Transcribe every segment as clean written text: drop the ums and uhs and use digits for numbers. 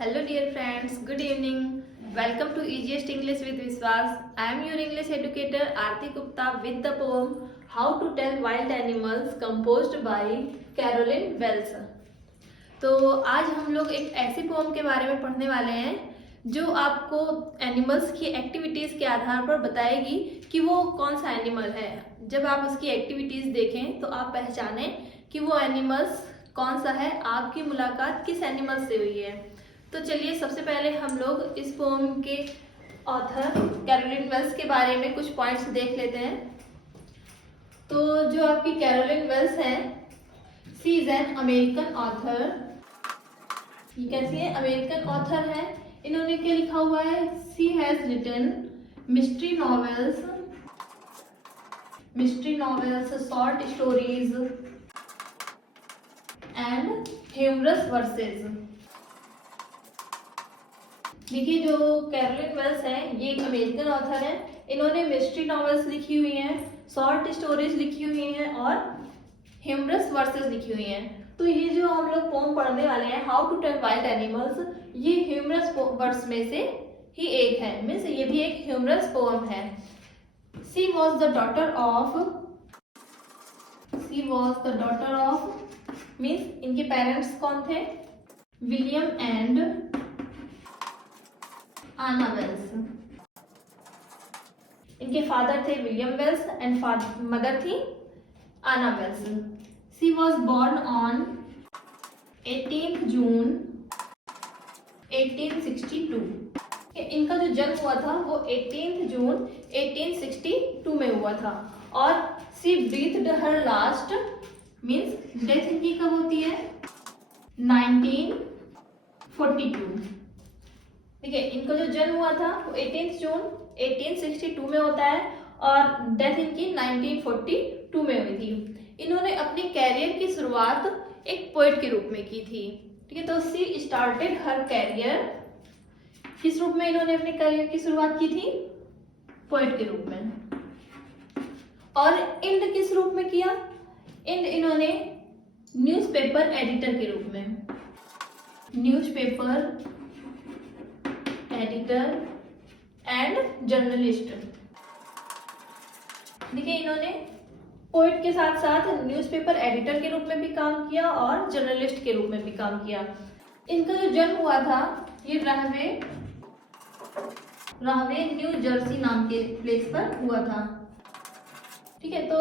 Hello dear friends, good evening. Welcome to Easiest English with Vishwas. I am your English educator Aarti Gupta with the poem How to Tell Wild Animals composed by Carolyn Wells. तो आज हम लोग एक ऐसी pome के बारे में पढ़ने वाले हैं जो आपको एनिमल्स की एक्टिविटीज़ के आधार पर बताएगी कि वो कौन सा एनिमल है। जब आप उसकी एक्टिविटीज़ देखें तो आप पहचानें कि वो एनिमल्स कौन सा है, आपकी मुलाकात किस एनिमल से हुई है। तो चलिए सबसे पहले हम लोग इस पोम के ऑथर कैरोलिन वेल्स के बारे में कुछ पॉइंट्स देख लेते हैं। तो जो आपकी कैरोलिन वेल्स है, she is an American author. ये कैसी है? अमेरिकन ऑथर है। इन्होंने क्या लिखा हुआ है? She has written mystery novels, short stories and humorous verses. देखिए, जो कैरोलिन वेल्स है ये एक अमेरिकन ऑथर है। इन्होंने मिस्ट्री नॉवेल्स लिखी हुई हैं, शॉर्ट स्टोरीज लिखी हुई हैं और ह्यूमरस वर्सेस लिखी हुई हैं। तो ये जो हम लोग पोम पढ़ने वाले हैं, how to tell wild animals, ये ह्यूमरस वर्स में से ही एक है। मीन्स ये भी एक ह्यूमरस पोम है। She was the daughter of means इनके पेरेंट्स कौन थे? William and Anna Wells. इनके फादर थे विलियम वेल्स एंड मदर थी Anna Wells. She was born on 18 June 1862। इनका जो जन्म हुआ था वो 18 जून 1862 में हुआ था। और she breathed her last means death इनकी कब होती है? 1942। ठीक है, इनका जो जन्म हुआ था वो 18 जून 1862 में होता है और डेथ इनकी 1942 में हुई थी। इन्होंने अपनी कैरियर की शुरुआत एक पोएट के रूप में की थी। ठीक है, तो शी स्टार्टेड हर कैरियर, किस रूप में इन्होंने अपने कैरियर की शुरुआत की थी? पोएट के रूप में। और एंड किस रूप में किया? एंड इन्होंने न्यूज़पेपर एडिटर के रूप में, न्यूज़पेपर एडिटर एंड जर्नलिस्ट। देखिए, इन्होंने पोएट के साथ साथ न्यूज़पेपर एडिटर के रूप में भी काम किया और जर्नलिस्ट के रूप में भी काम किया। इनका जो जन्म हुआ था ये राहवे न्यू जर्सी नाम के प्लेस पर हुआ था। ठीक है, तो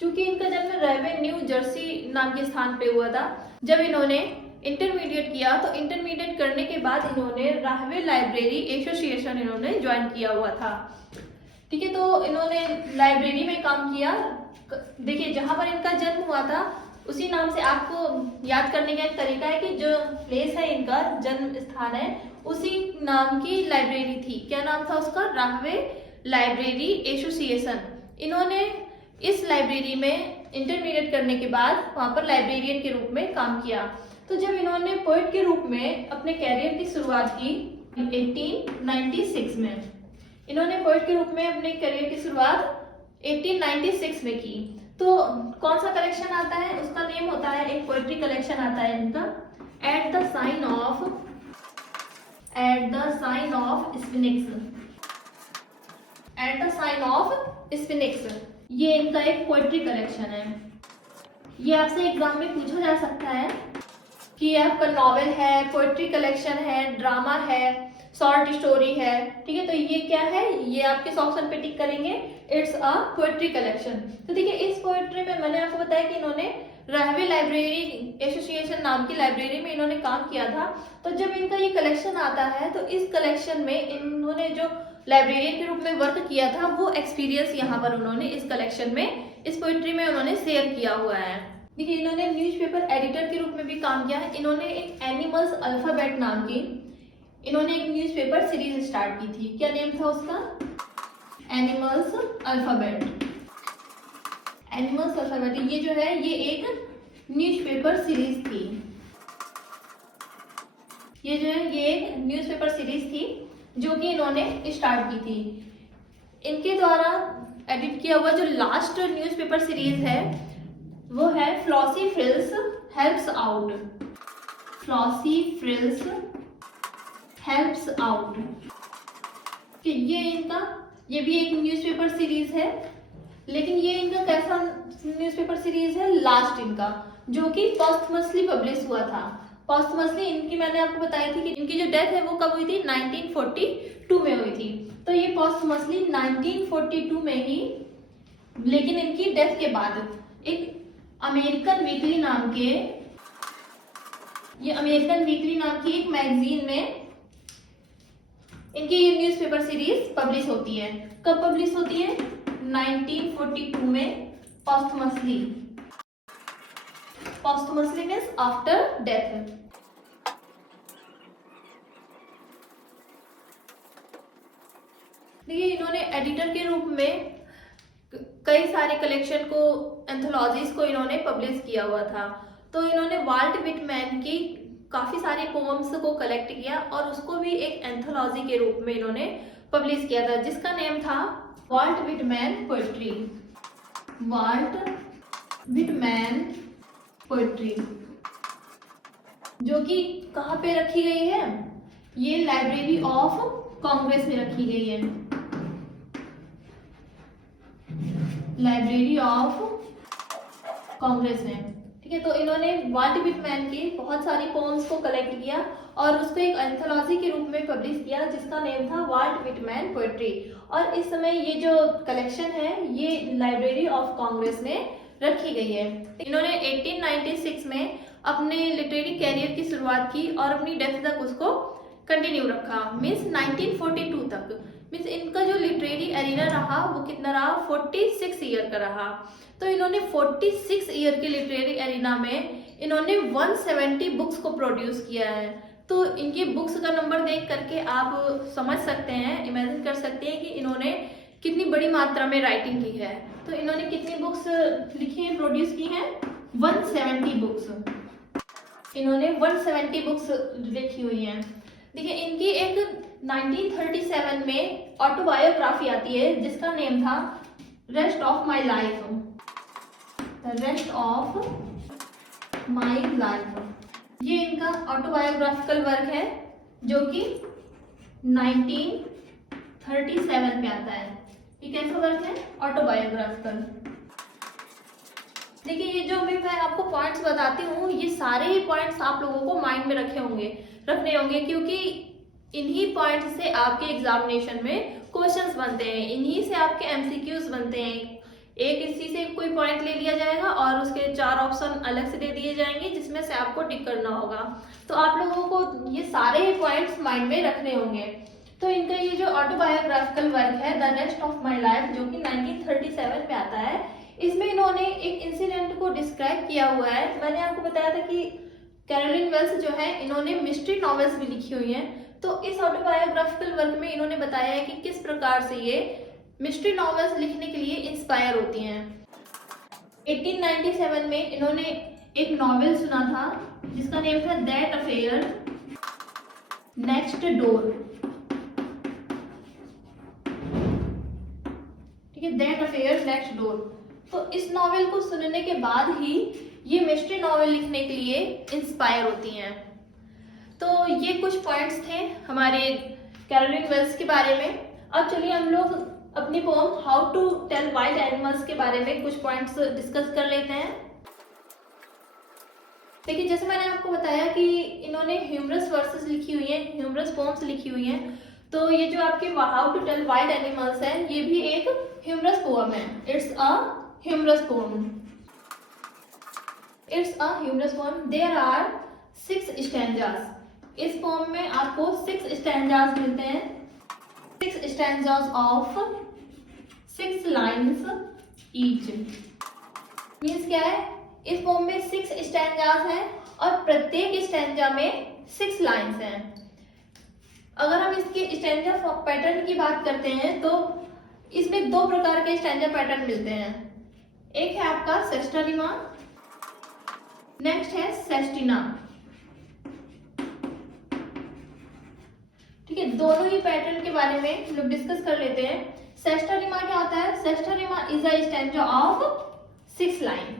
चूंकि इनका जन्म राहवे न्यू जर्सी नाम के स्थान पे हुआ था, जब इन्होंने इंटरमीडिएट किया तो इंटरमीडिएट करने के बाद इन्होंने राहवे लाइब्रेरी एसोसिएशन इन्होंने ज्वाइन किया हुआ था। ठीक है, तो इन्होंने लाइब्रेरी में काम किया। देखिए, जहां पर इनका जन्म हुआ था उसी नाम से आपको याद करने का एक तरीका है कि जो प्लेस है इनका जन्म स्थान है उसी नाम की लाइब्रेरी थी। क्या नाम था उसका? Rahway library association. इन्होंने इस लाइब्रेरी में इंटरमीडिएट करने के बाद वहां पर लाइब्रेरियन के रूप में काम किया। तो जब इन्होंने पोएट के रूप में अपने कैरियर की शुरुआत की 1896 में, इन्होंने पोएट के रूप में अपने कैरियर की शुरुआत 1896 में की। तो कौन सा कलेक्शन आता है? उसका नेम होता है, एक पोएट्री कलेक्शन आता है इनका, एट द साइन ऑफ स्फिनिक्स। ये इनका एक पोएट्री कलेक्शन है। ये आपसे एग्जाम में पूछा जा सकता है कि आपका नॉवेल है, पोएट्री कलेक्शन है, ड्रामा है, शॉर्ट स्टोरी है। ठीक है, तो ये क्या है? ये आपके ऑप्शन पे टिक करेंगे, इट्स अ पोएट्री कलेक्शन। तो देखिए, इस पोएट्री में मैंने आपको बताया कि इन्होंने राहवे लाइब्रेरी एसोसिएशन नाम की लाइब्रेरी में इन्होंने काम किया था। तो जब इनका ये कलेक्शन आता है तो इस कलेक्शन में इन्होंने जो लाइब्रेरियन के रूप में वर्क किया था वो एक्सपीरियंस यहाँ पर उन्होंने इस कलेक्शन में, इस पोएट्री में उन्होंने शेयर किया हुआ है। देखिए, इन्होंने न्यूज़पेपर एडिटर के रूप में भी काम किया है। इन्होंने एक एनिमल्स अल्फाबेट नाम की इन्होंने एक न्यूज़पेपर सीरीज स्टार्ट की थी। क्या नेम था उसका? Animals alphabet. ये जो है ये एक न्यूज़पेपर सीरीज थी। ये जो है ये एक न्यूज़पेपर सीरीज थी जो कि इन्होंने स्टार्ट की थी। इनके द्वारा एडिट किया हुआ जो लास्ट न्यूज़पेपर सीरीज है वो है flossy frills helps out. Flossy frills helps out. कि ये भी एक न्यूज़पेपर सीरीज है, लेकिन ये इनका कैसा न्यूज़पेपर सीरीज है, लास्ट इनका, जो कि पोस्टमसली पब्लिश हुआ था। पोस्टमसली इनकी मैंने आपको बताई थी कि इनकी जो डेथ है वो कब हुई थी, 1942 में हुई थी। तो ये पोस्टमसली 1942 में ही, लेकिन इनकी डेथ के बाद एक अमेरिकन वीकली नाम की एक मैगजीन में इनकी ये न्यूज़पेपर सीरीज पब्लिश होती है। कब पब्लिश होती है, 1942 में पोस्टमसली मींस आफ्टर डेथ। देखिए इन्होंने एडिटर के रूप में कई सारे कलेक्शन को, एंथोलॉजीज को इन्होंने पब्लिश किया हुआ था। तो इन्होंने वाल्ट विटमैन की काफी सारे पोएम्स को कलेक्ट किया और उसको भी एक एंथोलॉजी के रूप में इन्होंने पब्लिश किया था, जिसका नेम था Walt Whitman poetry. Walt Whitman poetry, जो कि कहाँ पे रखी गई है, ये लाइब्रेरी ऑफ कांग्रेस में रखी गई है। लाइब्रेरी ऑफ कांग्रेस में, ठीक है। तो इन्होंने वाल्ट विटमैन के बहुत सारी पोएम्स को कलेक्ट किया और उसको एक एंथोलॉजी के रूप में पब्लिश किया, जिसका नेम था वाल्ट विटमैन पोएट्री। और इस समय ये जो कलेक्शन है ये लाइब्रेरी ऑफ कांग्रेस में रखी गई है। इन्होंने 1896 में अपने लिटरेरी कैरियर की शुरुआत की और अपनी डेथ तक उसको कंटिन्यू रखा, मीन्स 1942 तक। मीन्स इनका जो लिटरेरी एरिना रहा वो कितना रहा, 46 ईयर का रहा। तो इन्होंने 46 ईयर के लिटरेरी एरिना में इन्होंने 170 बुक्स को प्रोड्यूस किया है। तो इनकी बुक्स का नंबर देख करके आप समझ सकते हैं, इमेजिन कर सकते हैं कि इन्होंने कितनी बड़ी मात्रा में राइटिंग की है। तो इन्होंने कितनी बुक्स लिखी हैं, प्रोड्यूस की हैं, 170 बुक्स। इन्होंने 170 बुक्स लिखी हुई हैं। देखिए इनकी एक 1937 में ऑटोबायोग्राफी आती है, जिसका नेम था rest of my life. Rest of my life, ये इनका ऑटोबायोग्राफिकल वर्क है, जो कि 1937 में आता है। ये कैसा वर्क है, ऑटोबायोग्राफिकल। देखिए ये जो भी मैं आपको पॉइंट्स बताती हूँ, ये सारे ही पॉइंट्स आप लोगों को माइंड में रखने होंगे, क्योंकि इन्हीं पॉइंट से आपके एग्जामिनेशन में क्वेश्चंस बनते हैं, इन्हीं से आपके एमसीक्यूज बनते हैं। एक इसी से कोई पॉइंट ले लिया जाएगा और उसके 4 ऑप्शन अलग से दे दिए जाएंगे, जिसमें से आपको टिक करना होगा। तो आप लोगों को ये सारे ही पॉइंट्स माइंड में रखने होंगे। तो इनका ये जो ऑटोबायोग्राफिकल वर्क है the rest of my life, जो कि 1937 में आता है, इसमें इन्होंने एक इंसिडेंट को डिस्क्राइब किया हुआ है। मैंने आपको बताया था कि कैरोलिन वेल्स जो है इन्होंने मिस्ट्री नॉवेल्स भी लिखी हुई हैं। तो इस ऑटोबायोग्राफिकल वर्क में इन्होंने बताया है कि किस प्रकार से ये मिस्ट्री नॉवेल्स लिखने के लिए इंस्पायर होती हैं। 1897 में इन्होंने एक नॉवेल सुना था, जिसका नेम था दैट अफेयर नेक्स्ट डोर। ठीक है, दैट अफेयर नेक्स्ट डोर। तो इस नॉवेल को सुनने के बाद ही ये मिस्ट्री नॉवेल लिखने के लिए इंस्पायर होती हैं। तो ये कुछ पॉइंट्स थे हमारे कैरोलिन वेल्स के बारे में। अब चलिए हम लोग अपनी poem how to tell wild animals के बारे में कुछ पॉइंट्स डिस्कस कर लेते हैं। देखिए जैसे मैंने आपको बताया कि इन्होंने ह्यूमरस वर्सेस लिखी हुई हैं, ह्यूमरस पोएम्स लिखी हुई हैं। तो ये जो आपके how to tell wild animals है, ये भी एक ह्यूमरस पोएम है। It's a humorous poem. It's a humorous poem. There are 6 stanzas. इस पोएम में आपको 6 स्टैंजास मिलते हैं। 6 stanzas of 6 lines each. Means क्या है, इस पोएम में 6 स्टैंजास हैं और प्रत्येक स्टैंजा में 6 लाइन्स हैं। अगर हम इसके स्टैंजा पैटर्न की बात करते हैं तो इसमें 2 प्रकार के स्टैंजा पैटर्न मिलते हैं। एक है आपका सेस्टा रिमा, नेक्स्ट है सेस्टिना। ठीक है, दोनों ही पैटर्न के बारे में हम लोग डिस्कस कर लेते हैं। सेस्टा रिमा क्या होता है? Sesta rima is a stanza of 6 line.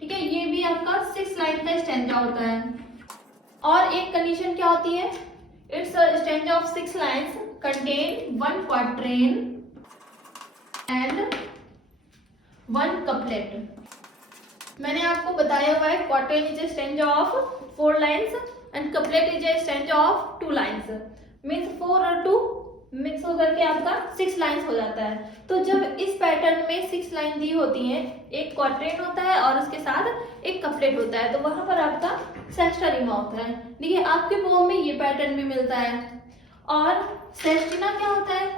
ठीक है, ये भी आपका 6 लाइन का स्टैंजा होता है। और एक कंडीशन क्या होती है, it's a stanza of 6 lines contain 1 quatrain and 1 couplet. मैंने आपको बताया हुआ है quatrain is a stanza of 4 lines and couplet is a stanza of 2 lines. Means 4 और 2 मिक्स होकर के आपका 6 लाइन्स हो जाता है। तो जब इस पैटर्न में 6 लाइन दी होती हैं, एक क्वार्टेन होता है और उसके साथ एक कपलेट होता है, तो वहां पर आपका सेस्टा रिमा होता है। देखिए आपके पोम में ये पैटर्न भी मिलता है। और सेस्टिना क्या होता है,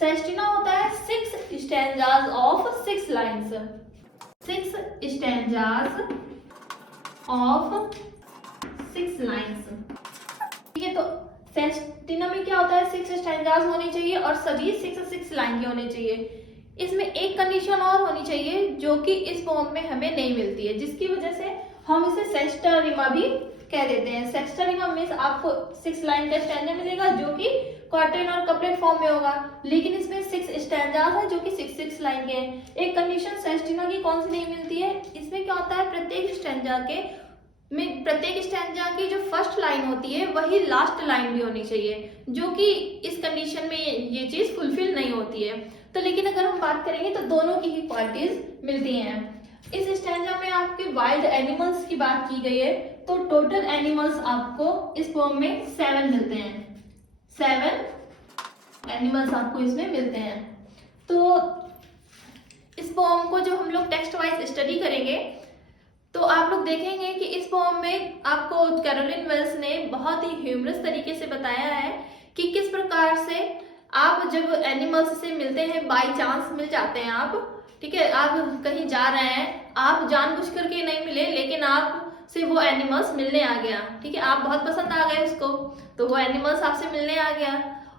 सेस्टिना होता है 6 stanzas of 6 lines, 6 stanzas of 6 lines. ठीक है, तो सेस्टिना में क्या होता है, 6 स्टैंजाज होने चाहिए और सभी 6 लाइन के होने चाहिए। इसमें एक कंडीशन और होनी चाहिए जो कि इस पोम में हमें नहीं मिलती है, जिसकी वजह से हम इसे सेस्टा रिमा भी कह देते हैं। सेस्टा रिमा मीन्स आपको 6 लाइन का स्टैंजा मिलेगा जो कि क्वार्टेन और कपलेट फॉर्म में होगा, लेकिन इसमें 6 स्टैंजाज है जो कि 6 लाइन के हैं। एक कंडीशन सेस्टिना की कौन सी नहीं मिलती है, इसमें क्या होता है, प्रत्येक स्टैंजा की जो फर्स्ट लाइन होती है वही लास्ट लाइन भी होनी चाहिए, जो कि इस कंडीशन में ये चीज फुलफिल नहीं होती है। तो लेकिन अगर हम बात करेंगे तो दोनों की ही क्वालिटीज मिलती हैं। इस स्टैंजा में आपके वाइल्ड एनिमल्स की बात की गई है, तो टोटल एनिमल्स आपको इस पोम में 7 मिलते हैं, 7 एनिमल्स आपको इसमें मिलते हैं। तो इस पोम को जो हम लोग टेक्स्ट वाइज स्टडी करेंगे तो आप लोग देखेंगे कि इस पोम में आपको कैरोलिन वेल्स ने बहुत ही ह्यूमरस तरीके से बताया है कि किस प्रकार से आप जब एनिमल्स से मिलते हैं, बाय चांस मिल जाते हैं आप, ठीक है, आप कहीं जा रहे हैं, आप जानबूझ करके नहीं मिले लेकिन आप से वो एनिमल्स मिलने आ गया, ठीक है, आप बहुत पसंद आ गए उसको, तो वो एनिमल्स आपसे मिलने आ गया।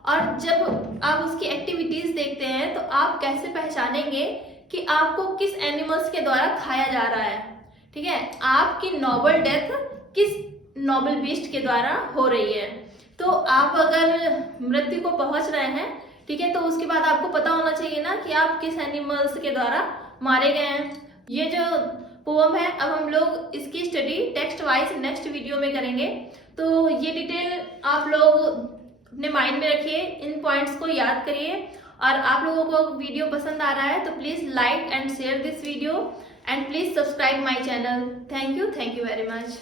और जब आप उसकी एक्टिविटीज देखते हैं तो आप कैसे पहचानेंगे कि आपको किस एनिमल्स के द्वारा खाया जा रहा है, ठीक है, आपकी नोबल डेथ किस नोबल बीस्ट के द्वारा हो रही है। तो आप अगर मृत्यु को पहुंच रहे हैं, ठीक है, तो उसके बाद आपको पता होना चाहिए ना कि आप किस एनिमल्स के द्वारा मारे गए हैं। ये जो पोम है अब हम लोग इसकी study text wise next video में करेंगे। तो ये डिटेल आप लोग अपने माइंड में रखिए, इन पॉइंट्स को याद करिए। और आप लोगों को वीडियो पसंद आ रहा है तो please like and share this video and please subscribe my channel. Thank you very much.